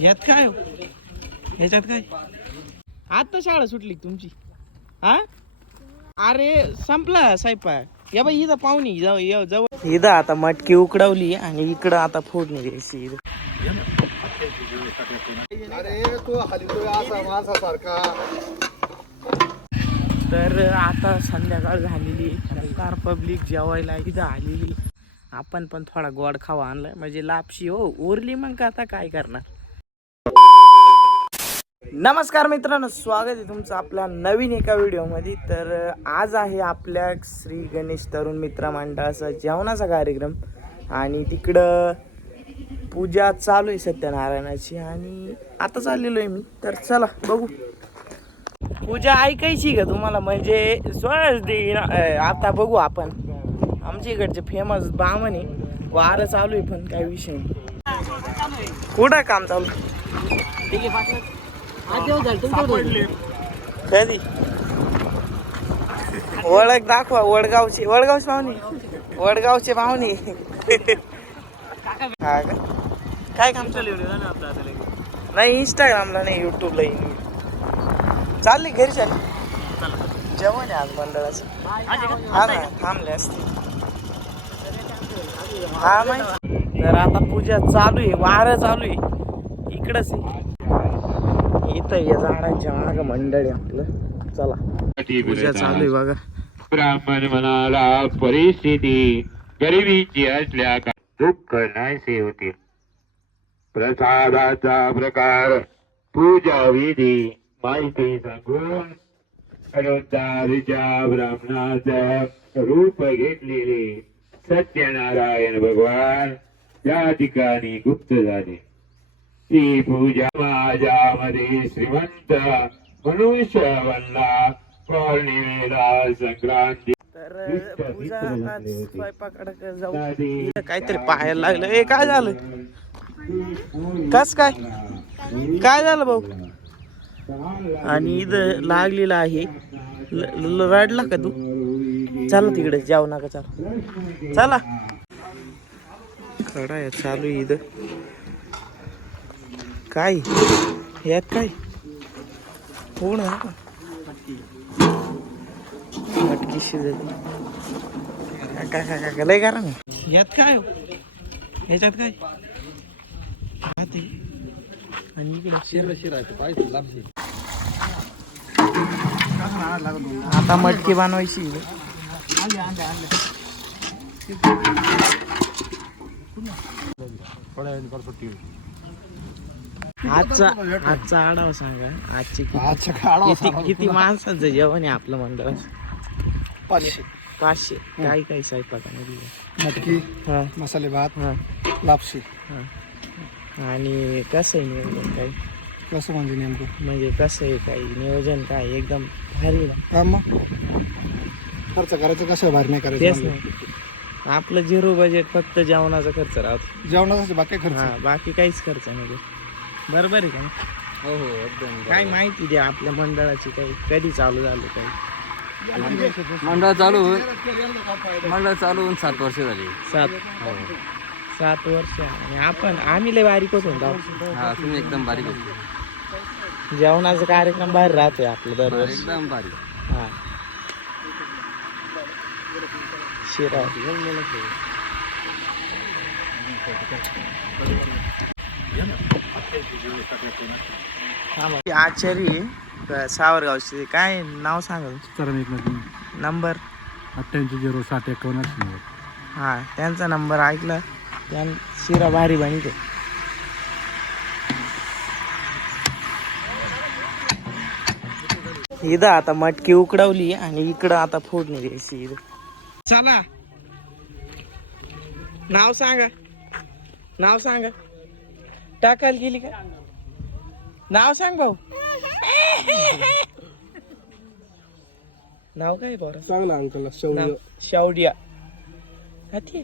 यात काय हो? याच्यात काय? आता शाळा सुटली तुमची? हा? अरे संपला स्वयंपाक. या बाई इथं पाहुणी जाऊ जवळ इथं आता मटकी उकडवली आणि इकडं आता फोडणी द्यायची इथं अरे तू हलतोय असा माणसासारखा. तर आता संध्याकाळ झालेली कार पब्लिक जेवायला इथं आलेली आपण पण थोडा गोड खावा आणलाय. म्हणजे लापशी हो. उरली मग का आता काय करणार? नमस्कार मित्रांनो स्वागत आहे तुमचं आपल्या नवीन एका व्हिडिओमध्ये. तर आज आहे आपल्या श्री गणेश तरुण मित्र मंडळाचा जेवणाचा कार्यक्रम. आणि तिकडं पूजा चालू आहे सत्यनारायणाची आणि आता चाललेलो आहे मी. तर चला बघू. पूजा ऐकायची का तुम्हाला? म्हणजे स्वयंच दे आता बघू आपण. आमच्या इकडचे फेमस बामण आहे. वारं चालू आहे पण काही विषय नाही. कुठं काम चालू कधी? ओळख दाखवा वडगावची वडगावची पाहुणे. वडगावचे पाहुणे. हा का? काय काम चालू नाही इंस्टाग्रामला नाही युट्यूबला येईन चालले घरी चालले जेवण आहे आज मंडळाचं. हा ना थांबले असते. हा माहिती. तर आता पूजा चालू आहे वारं चालू आहे. इकडंच आहे. इथं या झाडांच्या माग मंडळ आपलं. चला. पूजा चालू आहे बघा. ब्राह्मण म्हणाला परिस्थिती गरिबीची असल्या का दुःख नाहीसे होते. प्रसादाचा प्रकार पूजा विधी माहिती सांगून अनोद्धारीच्या ब्राह्मणाचं रूप घेतलेले सत्यनारायण भगवान त्या ठिकाणी गुप्त झाले. ती पूजा माझ्यामध्ये श्रीमंत मनुष्य बनला पौर्णिमेला संक्रांती. तर पूजा आता स्वयंपाकाकडे जाऊ. इथं काहीतरी पाहायला लागलं. ए काय झालं? कस काय? काय झालं भाऊ? आणि इथं लागलेलं आहे. रडला का तू? चला तिकडे जाऊ नका चला. चला. खडा चालू इथं. काय? यात काय? कोण आहे? मटकी शिजली. काय काय काय लय करा ना यात काय हो? याच्यात काय? भात आहे. आणि इकडे शिर. शिरायचं पाहिजे लापशी आता मटकी बनवायची. थोड्या इथे. आजचा आजचा आढावा सांगा. आजची किती- माणसाचं जेवण आहे आपलं मंडळ? पाचशे. पाचशे. काय काय स्वयंपाकामध्ये मटकी हा. मसाले भात हा. लापशी. हा. आणि कसं आहे नियोजन काय कसं म्हणजे नेमकं? म्हणजे कसं आहे काही? नियोजन काय? एकदम भारी ना हा मग? खर्च करायचं कसं भारी नाही तेच करायचं नाही आपलं झिरो बजेट फक्त जेवणाचा खर्च राहतो. जेवणाचा बाकी खर्च. हा बाकी काहीच खर्च नाही. बरोबर आहे का? हो हो एकदम काय माहिती द्या आपल्या मंडळाची काही कधी चालू झालं काही? मंडळ चालू होऊन मंडळ चालू होऊन सात वर्ष झाली. सात सात वर्ष. आणि आपण आम्ही लय बारीक होतो ना हा तुम्ही एकदम बारीक होते. जेवणाचा कार्यक्रम बाहेर राहतोय आपलं दरवर्षी एकदम बारीक. हा. शिरा. आचारी आहे, सावरगावचे काय नाव सांगा एक नंबर? अठ्ठ्याऐंशी झिरो साठ एकावन्न हा त्यांचा नंबर ऐकला. त्यां शिरा भारी बनते इथं आता मटकी उकडवली आणि इकडं आता फोडणी द्यायची इथं. चला. नाव सांगा. नाव सांगा. टाकायला गेली का? नाव सांग भाऊ. नाव काय बरं चांगला अंकल नाव शावडिया हाती.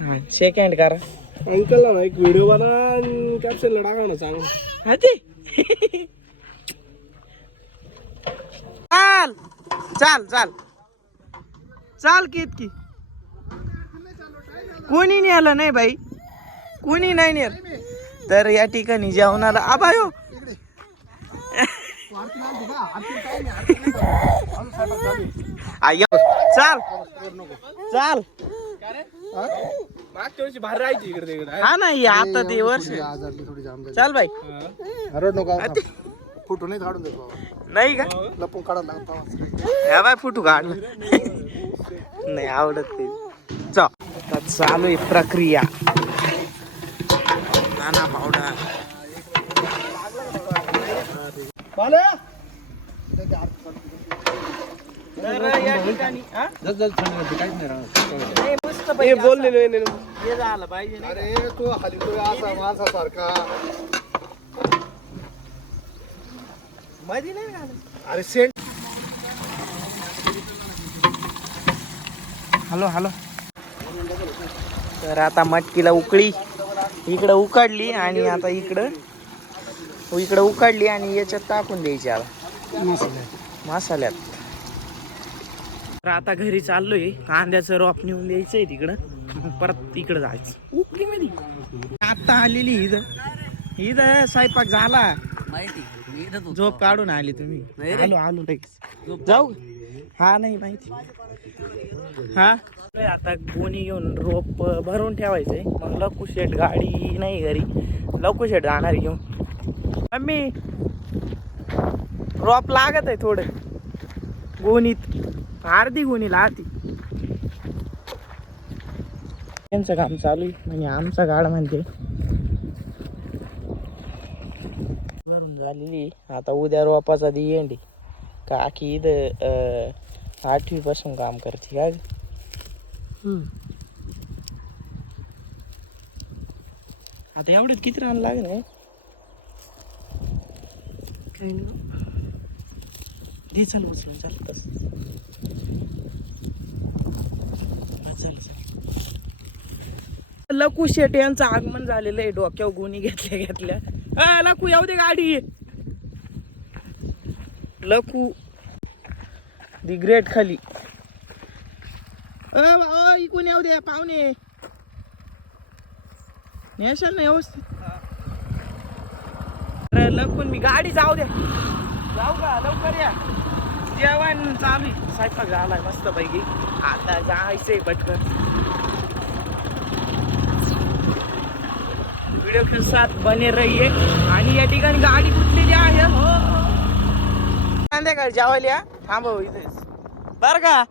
हा सेकंड करा. अंकलला ना एक व्हिडिओ बना कॅप्शनला टाका ना चांगला. हाती. चाल चाल चाल. चाल की इतकी. कोणी नाही आलं नाही बाई. कुणी नाही नेत. तर या ठिकाणी जेवणाला आबायो चाल. चाल. हा नाही आता ते वर्ष. चाल बाई. रड नको फोटो नाही काढून देतो नाही का? लपून काढायला लागतो बाय फुटू काढ नाही आवडत ते. चालू आहे प्रक्रिया. पावडर तर या ठिकाणी हा? नाही, मस्त हे पैकी बोललेलो आहे असं हे झालं पाहिजे नाही का? अरे तू हलितोय असा माणसासारखा मध्ये नाही घालत अरे सेंट हॅलो हॅलो तर आता मटकीला उकळी इकडं उकडली आणि आता इकडं इकडं उकडली आणि याच्यात टाकून द्यायची आता मसाल्यात. तर आता घरी चाललोय. कांद्याचं रोप नेऊन द्यायचंय तिकडं. परत तिकडं जायचं. उकळी मध्ये. आता आलेली इथं. इथं स्वयंपाक झाला. झोप काढून आले तुम्ही. आलो आलो जाऊ. हा नाही माहिती. हा? आता कोणी घेऊन रोप भरून ठेवायचंय मग लकू शेट गाडी नाही घरी. लकू शेट जाणार घेऊन. मम्मी रोप लागत आहे थोडं. गोणीत. अर्धी गोणीला आधी त्यांचं काम चालू आहे. म्हणजे आमचा गाड म्हणते. भरून झालेली आता उद्या रोपाचा दी येंडी काकी इथं आठवी पासून काम करते काय आता एवढ्यात किती रान लागेल हे? काही नाही. चल उचलून चल चल लकू शेट यांचं आगमन झालेलं आहे डोक्यावर गुणी घेतल्या घेतल्या. लकू येऊ दे गाडी. लकू. दी ग्रेट खाली. अ, बा- इकून येऊ दे पाहुणे. नेशाल ना व्यवस्थित. अरे, मी गाडी जाऊ दे जाऊ का लवकर या. जेवण चालू आहे. स्वयंपाक झालाय मस्त पैकी आता जायचंय पटकन. व्हिडिओ के बने रहिए आणि या ठिकाणी गाडी कुठलेली आहे. हो, हो. संध्याकाळी जेवायला या. थांबव इथेच. बर का?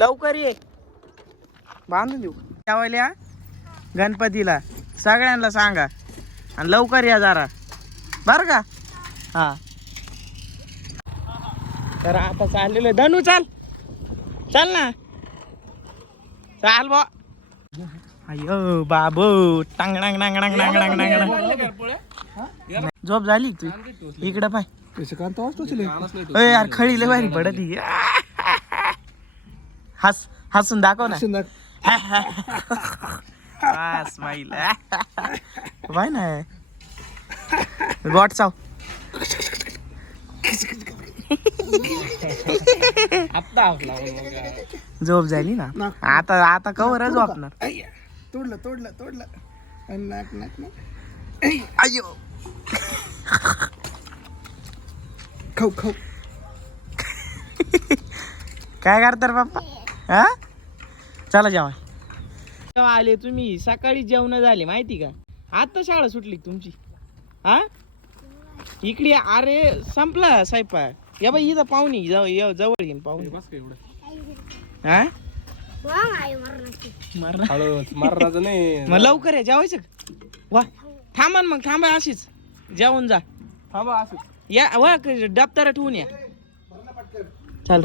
लवकर ये. बांधून देऊ. या गणपतीला. सगळ्यांना सांगा. आणि लवकर या जरा. बर का? हा. तर आता चाललेलं आहे. धनू चाल. चाल ना. चाल बा अयो बाबू. टांग टांग टांग टांग टांग टांग टांग झोप झाली तू इकडं पाय. पैसे काढता वाचतो यार खळी लय भारी पडत. हस हसून दाखव ना. हा स्माईल बाय ना. गॉड चाव. झोप झाली ना. आता आता कवर झोपणार तोडलं तोडलं तोडलं. आणि नाक नाक नाक. अयो खाऊ खाऊ. काय करतात पप्पा? हा? चला जेवा जेव्हा आले तुम्ही सकाळी जेवण झाले माहिती का? आता शाळा सुटली का तुमची? हा? इकडे. अरे संपला स्वयंपाक. या बाई इथं पाहुणी जवळ ये- जवळ येईन पाहुणी. हा? मरणार. हळूच मारायचं नाही. मग लवकर या जेवायचं का? वा. थांबा ना मग थांबा अशीच. जेवून जा. थांबा असं या वा दप्तर ठेवून या. चाल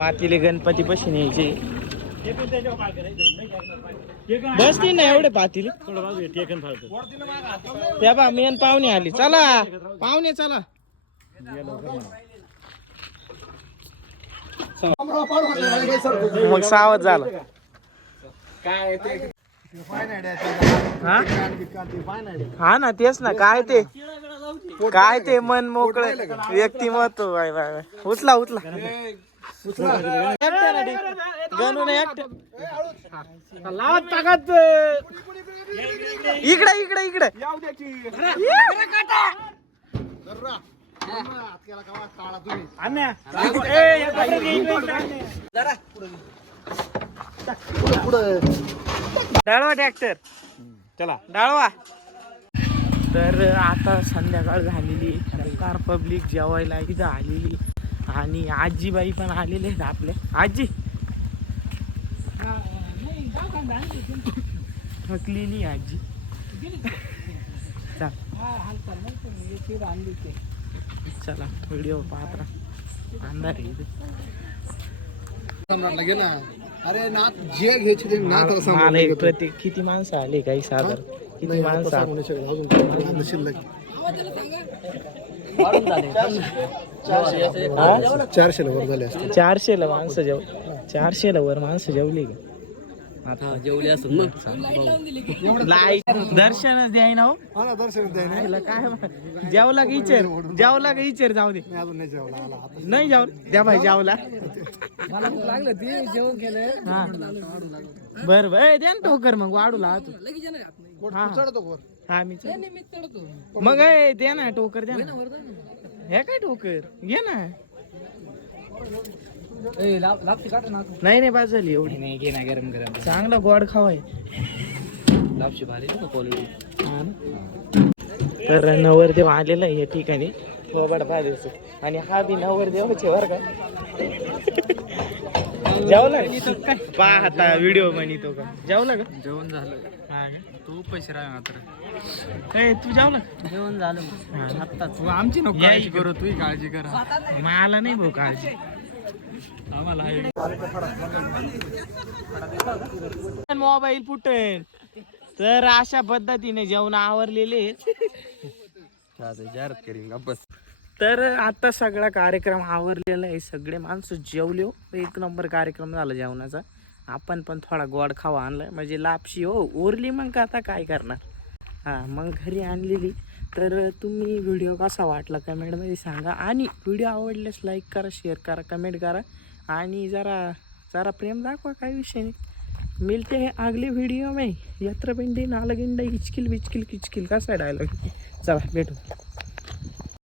पातीले गणपती पशी न्यायचे बसतील ना एवढे पातील. त्या बा मेन पाहुणे आली. चला. पाहुणे चला. मग सावध झालं. हा? हा ना तेच ना काय ते? काय ते मन मोकळ? व्यक्तिमत्व बाय बाय बाय. उचला उचला. लावा ताकद इकडे इकडे इकडे. डाळवा ट्रॅक्टर चला. डाळवा. तर आता संध्याकाळ झालेली कार पब्लिक जेवायला इथं आलेली. आणि आजीबाई पण आलेले आहेत आपल्या आजी. थकलेली आजी. चल. चला व्हिडिओ पाहत राहा. अंधार आहे अरे ना जे घ्यायचे ते ना त्याला सम्राटला मला एक. प्रत्येक किती माणसं आली काही साधारण किती माणसं आली? अजून शिल्लक हा? चारशे वर झाले असते चारशे ला माणसं जेव चारशे ला वर माणसं जेवली का? जेवले असं मग लाइट दर्शन द्याय ना हो? हा ना दर्शन काय जेवला का इचर? जेवला का इचर जाऊ दे. मी अजून नाही जेवला जाऊ द्या भाई जेवला. लागलं ते जेवण केलं. हा. बर बर. द्या ना टोकर मग वाढू ला तू. हा हा. मी मग ए, दे ना टोकर द्या ना. हे काय टोकर घे ना. नाही नाही बाद झाली एवढी. नाही घे ना गरम गरम. चांगला गोड खावाय लापशी भारी क्वालिटी हा ना. तर नवरदेव आलेला आहे या ठिकाणी. थोबड पाहायचं आणि हा बी नवरदेवाचे बर का? जेवला पाहता व्हिडिओ म्हणतो का? जेवला का जेवण झालं. हा? तू पैसे राह मात्र ए, तू जेवला? जेवण झालं. हा, आत्ताच. तू आमची नको काळजी. करू. तू काळजी कर. मला नाही भाऊ काळजी. मोबाईल फुटेल. तर अशा पद्धतीने जेवण आवरलेले तर आता सगळा कार्यक्रम आवरलेला आहे. सगळे माणसं जेवले हो. एक नंबर कार्यक्रम झाला जेवणाचा. आपण पण थोडा गोड खावा आणलाय. म्हणजे लापशी हो. उरली मग आता काय करणार? हां मग घरी आणलेली. तर तुम्ही व्हिडिओ कसा वाटला कमेंटमध्ये सांगा. आणि व्हिडिओ आवडल्यास लाईक करा शेअर करा कमेंट करा. आणि जरा जरा प्रेम दाखवा काही विषय नाही. मिलते हे अगले व्हिडिओ में. यत्र पिंडी नालगिंड हिचकिल विचकिल किचकिल कसा डायलॉग चला भेटू.